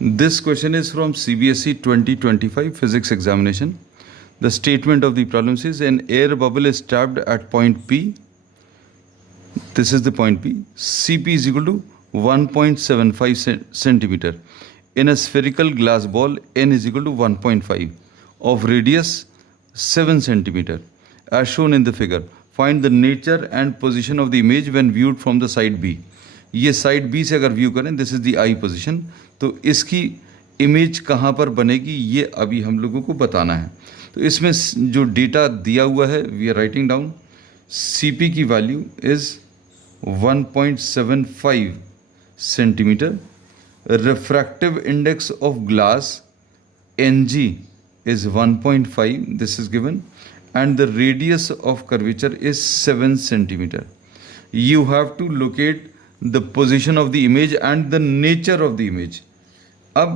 This question is from CBSE 2025 physics examination. The statement of the problem says an air bubble is trapped at point P. This is the point P. Cp is equal to 1.75 centimeter in a spherical glass ball n is equal to 1.5 of radius 7 centimeter as shown in the figure. Find the nature and position of the image when viewed from the side B. ये side B से अगर view करें, this is the I position, तो इसकी image कहाँ पर बनेगी ये अभी हम लोगों को बताना है. तो इसमें जो डेटा दिया हुआ है we are writing down. CP की value is 1.75 centimetre. Refractive index of glass NG is 1.5, this is given, and the radius of curvature is 7 centimeter. You have to locate the position of the image and the nature of the image. अब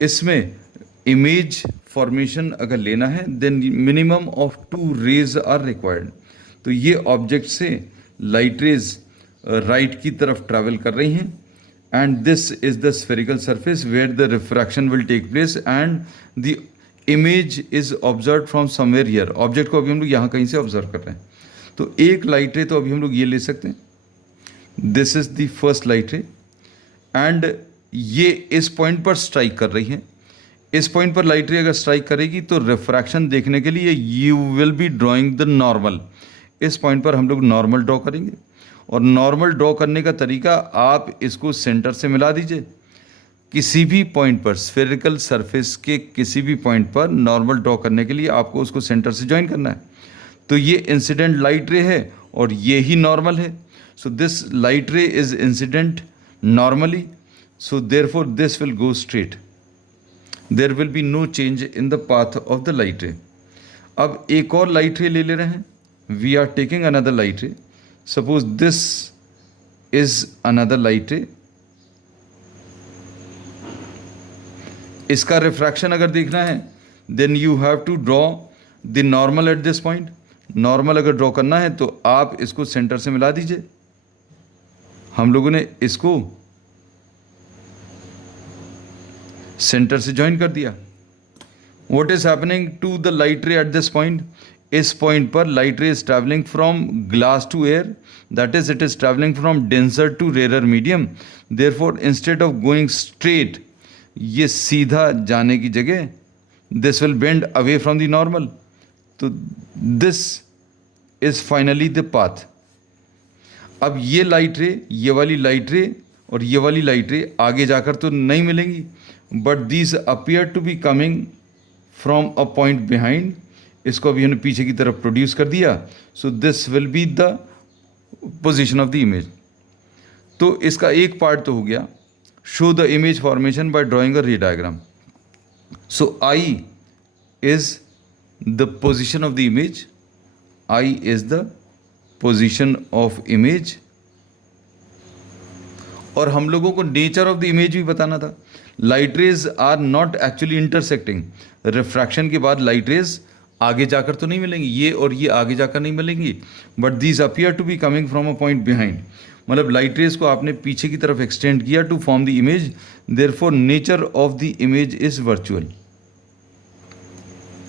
इसमें image formation अगर लेना है then minimum of 2 rays are required. तो ये object से light rays right की तरफ travel कर रही हैं and this is the spherical surface where the refraction will take place and the image is observed from somewhere here. Object को अभी हम लोग यहाँ कहीं से observe कर रहे हैं. तो एक light ray तो अभी हम लोग ये ले सकते हैं. This is the first light रे एंड ये इस पॉइंट पर स्ट्राइक कर रही है. इस पॉइंट पर लाइट रे अगर स्ट्राइक करेगी तो रिफ्रैक्शन देखने के लिए you will B drawing the normal. इस पॉइंट पर हम लोग नॉर्मल ड्रॉ करेंगे और नॉर्मल ड्रॉ करने का तरीका आप इसको सेंटर से मिला दीजिए. किसी भी पॉइंट पर स्फेरिकल सरफेस के किसी भी पॉइंट पर नॉर्मल ड्रॉ करने के लिए आपको उसको सेंटर से ज्वाइन करना है. तो ये इंसिडेंट लाइट रे है और ये ही नॉर्मल है. So this light ray is incident normally, so therefore this will go straight. There will be no change in the path of the light ray. अब एक और light ray ले ले रहे हैं. We are taking another light ray. Suppose this is another light ray. इसका refraction अगर देखना है then you have to draw the normal at this point. Normal अगर draw करना है तो आप इसको center से मिला दीजिए. हम लोगों ने इसको सेंटर से ज्वाइन कर दिया. What is happening to the light ray at this point? इस पॉइंट पर light ray is travelling from glass to air, that is it is travelling from denser to rare medium. Therefore instead of going straight, ये सीधा जाने की जगह this will bend away from the normal. तो this is finally the path. अब ये light रे, ये वाली लाइट रे और ये वाली लाइट रे आगे जाकर तो नहीं मिलेंगी, but these appear to be coming from a point behind. इसको अभी हमने पीछे की तरफ प्रोड्यूस कर दिया. So this will be the position of the image. तो इसका एक पार्ट तो हो गया. Show the image formation by drawing a ray diagram. So I is the position of the image. I is the position of image. और हम लोगों को नेचर ऑफ द इमेज भी बताना था. Light rays are not actually intersecting. Refraction के बाद light rays आगे जाकर तो नहीं मिलेंगी, ये और ये आगे जाकर नहीं मिलेंगी, but these appear to be coming from a point behind. मतलब लाइट रेज को आपने पीछे की तरफ एक्सटेंड किया to form the image. Therefore nature of the image is virtual.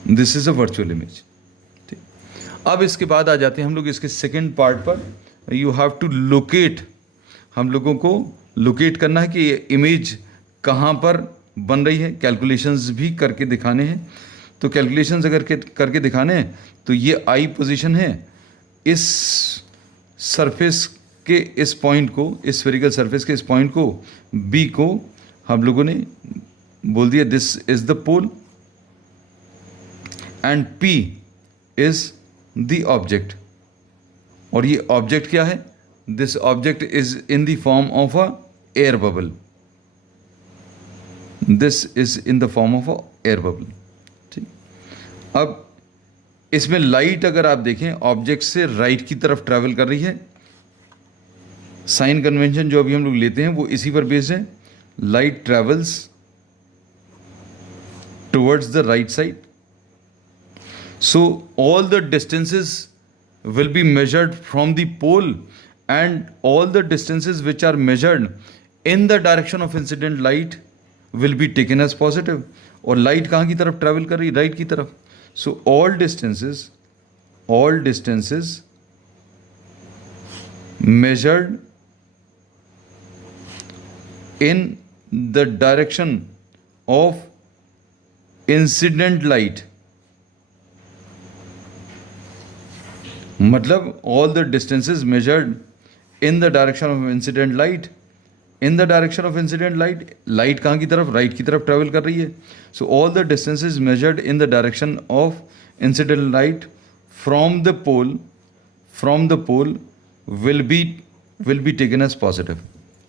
This is a virtual image. अब इसके बाद आ जाते हैं हम लोग इसके सेकेंड पार्ट पर. You have to locate. हम लोगों को लोकेट करना है कि इमेज कहाँ पर बन रही है. कैलकुलेशंस भी करके दिखाने हैं. तो कैलकुलेशंस अगर करके दिखाने हैं तो ये आई पोजीशन है. इस सरफेस के इस पॉइंट को, इस स्फेरिकल सरफेस के इस पॉइंट को बी को हम लोगों ने बोल दिया this is the pole and P is the object. और ये ऑब्जेक्ट क्या है? This object is in the form of a air bubble. This is in the form of a air bubble. ठीक. अब इसमें लाइट अगर आप देखें ऑब्जेक्ट से राइट की तरफ ट्रैवल कर रही है. साइन कन्वेंशन जो अभी हम लोग लेते हैं वो इसी पर बेस्ड है. Light travels towards the right side. So all the distances will be measured from the pole and all the distances which are measured in the direction of incident light will be taken as positive. और light कहाँ की तरफ travel कर रही है? Right की तरफ। So all distances measured in the direction of incident light, मतलब all the distances measured in the direction of incident light, in the direction of incident light, light कहाँ की तरफ? राइट की तरफ ट्रैवल कर रही है। so all the distances measured in the direction of incident light from the pole will be taken as positive।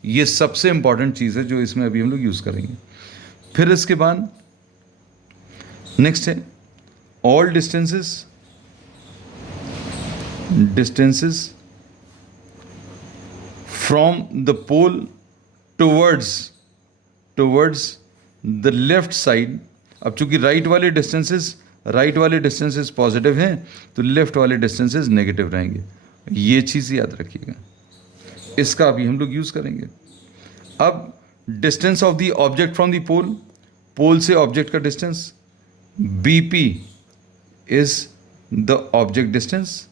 ये सबसे इंपॉर्टेंट चीज़ है जो इसमें अभी हम लोग यूज़ करेंगे। फिर इसके बाद नेक्स्ट है all distances from the pole towards the left side. अब चूंकि राइट वाले डिस्टेंसेस पॉजिटिव हैं तो लेफ्ट वाले डिस्टेंसेस नेगेटिव रहेंगे। ये चीज़ याद रखिएगा, इसका अभी हम लोग यूज़ करेंगे। अब distance of the object from the pole से ऑब्जेक्ट का distance BP is the object distance.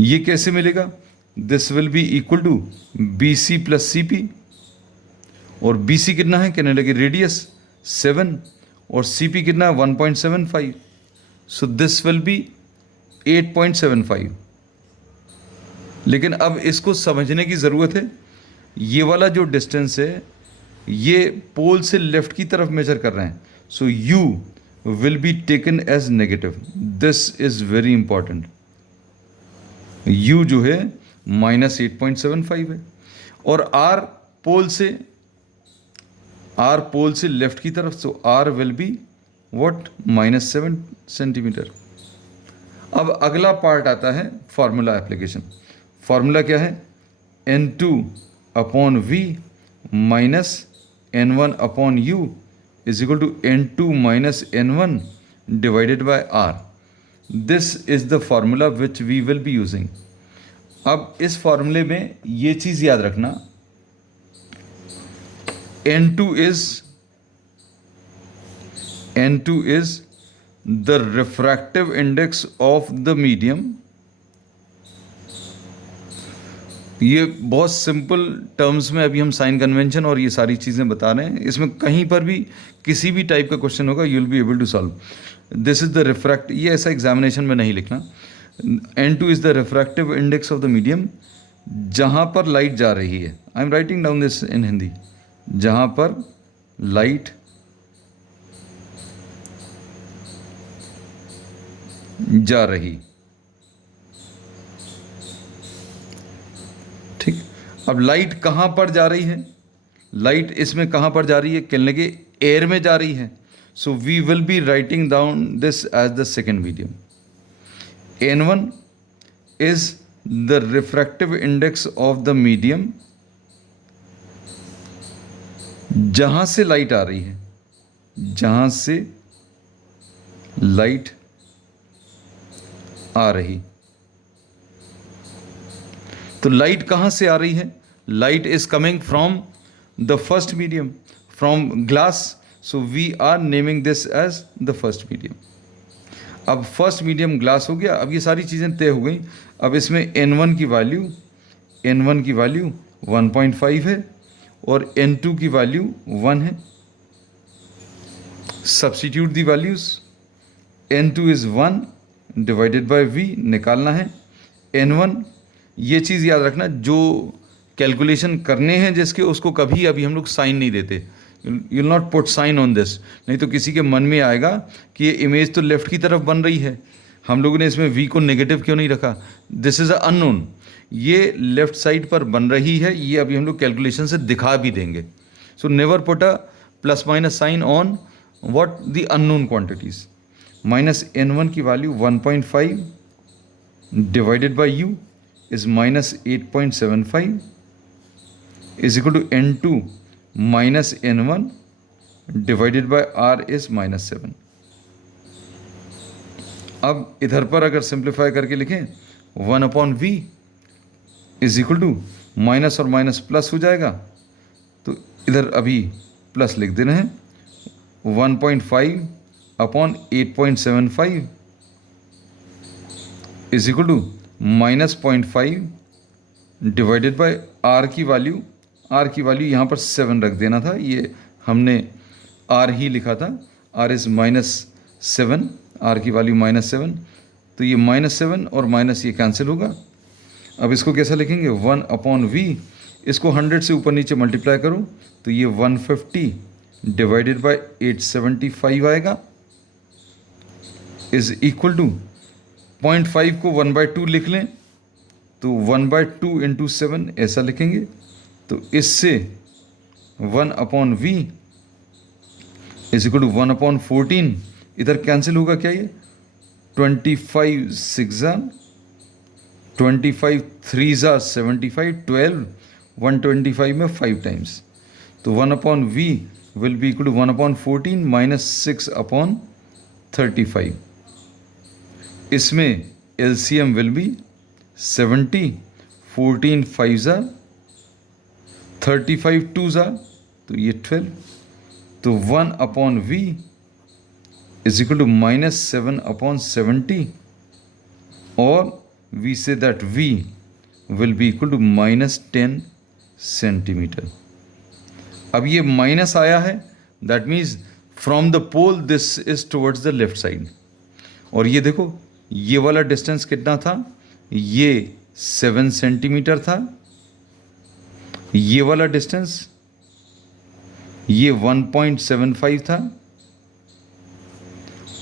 ये कैसे मिलेगा? This will be equal to BC plus CP। और BC कितना है? कहने लगे रेडियस 7 और CP कितना है? 1.75। सो दिस विल बी 8.75। लेकिन अब इसको समझने की ज़रूरत है। ये वाला जो डिस्टेंस है ये पोल से लेफ्ट की तरफ मेजर कर रहे हैं। So U will be taken as negative. This is very important. U जो है -8.75 है और R पोल से लेफ्ट की तरफ। सो R will be what? -7 centimetre. अब अगला पार्ट आता है फॉर्मूला एप्लीकेशन। फॉर्मूला क्या है? N2/V minus N1/U is equal to N2 minus N1 divided by R। This is the formula which we will be using. अब इस फॉर्मूले में ये चीज याद रखना, N2 is the refractive index of the medium। ये बहुत सिंपल टर्म्स में अभी हम साइन कन्वेंशन और ये सारी चीज़ें बता रहे हैं। इसमें कहीं पर भी किसी भी टाइप का क्वेश्चन होगा you will be able to solve. This is the refract, ये ऐसा एग्जामिनेशन में नहीं लिखना। N2 is the refractive index of the medium जहाँ पर लाइट जा रही है। I am writing down this in Hindi. जहाँ पर लाइट जा रही, ठीक। अब लाइट कहाँ पर जा रही है? लाइट इसमें कहाँ पर जा रही है? कहने लगे एयर में जा रही है। So we will be writing down this as the second medium. N1 is the refractive index of the medium जहां से लाइट आ रही है, जहां से लाइट आ रही। तो लाइट कहां से आ रही है? Light is coming from the first medium, from glass. So we are naming this as the first medium. अब फर्स्ट मीडियम ग्लास हो गया। अब ये सारी चीज़ें तय हो गई। अब इसमें N1 की वैल्यू 1.5 है और N2 की वैल्यू 1 है। Substitute the values. N2 is 1 divided by V निकालना है। N1, ये चीज़ याद रखना, जो कैलकुलेशन करने हैं जिसके, उसको कभी अभी हम लोग साइन नहीं देते। You will not put sign on this, नहीं तो किसी के मन में आएगा कि ये इमेज तो लेफ्ट की तरफ बन रही है, हम लोगों ने इसमें V को नेगेटिव क्यों नहीं रखा? This is a unknown. ये लेफ्ट साइड पर बन रही है, ये अभी हम लोग कैलकुलेशन से दिखा भी देंगे। So never put a plus minus sign on what the unknown quantities. -N1 की value 1.5 divided by U is -8.75 is equal to N2 minus N1 divided by R is -7। अब इधर पर अगर सिंप्लीफाई करके लिखें 1/V is equal to minus और minus plus हो जाएगा, तो इधर अभी प्लस लिख देना है 1.5 upon 8.75 is equal to minus 0.5 divided by R की वैल्यू यहाँ पर 7 रख देना था, ये हमने आर ही लिखा था, आर इज़ -7, आर की वैल्यू -7, तो ये -7 और माइनस ये कैंसिल होगा। अब इसको कैसा लिखेंगे 1/v, इसको 100 से ऊपर नीचे मल्टीप्लाई करो तो ये 150 डिवाइडेड बाय 875 आएगा इज इक्वल टू 0.5 को 1/2 लिख लें तो 1/2 इंटू 7 ऐसा लिखेंगे। तो इससे 1/v इज इक्वल टू 1/14, इधर कैंसिल होगा क्या ये 25 6 25 3 75 12 125 में 5 टाइम्स, तो 1/v will be equal to 1/14 minus 6/35। इसमें LCM विल बी 70, 14 5 35 2 तो ये 12, तो 1/v is equal to -7/70, or we say that v will be equal to -10 centimeter. अब ये माइनस आया है, that means from the pole this is towards the left side. और ये देखो ये वाला डिस्टेंस कितना था, ये 7 सेंटीमीटर था, ये वाला डिस्टेंस ये 1.75 था,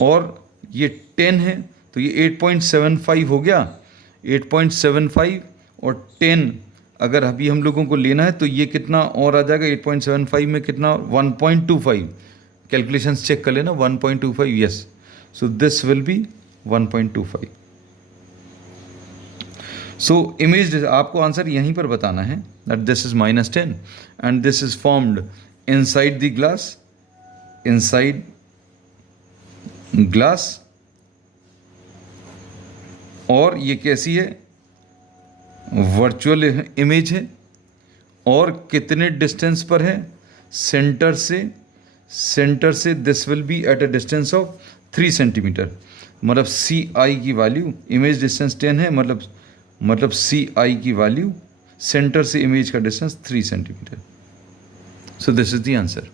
और ये 10 है तो ये 8.75 हो गया। 8.75 और 10 अगर अभी हम लोगों को लेना है तो ये कितना और आ जाएगा 8.75 में कितना 1.25, कैलकुलेशंस चेक कर लेना 1.25, yes, so this will B 1.25। So image आपको आंसर यहीं पर बताना है that this is -10 and this is formed inside the glass, inside glass, और ये कैसी है वर्चुअल इमेज है, और कितने डिस्टेंस पर है सेंटर से this will B at a distance of 3 centimetre, मतलब CI की वैल्यू, इमेज डिस्टेंस 10 है, मतलब CI की वैल्यू सेंटर से इमेज का distance 3 centimetre. So this is the answer.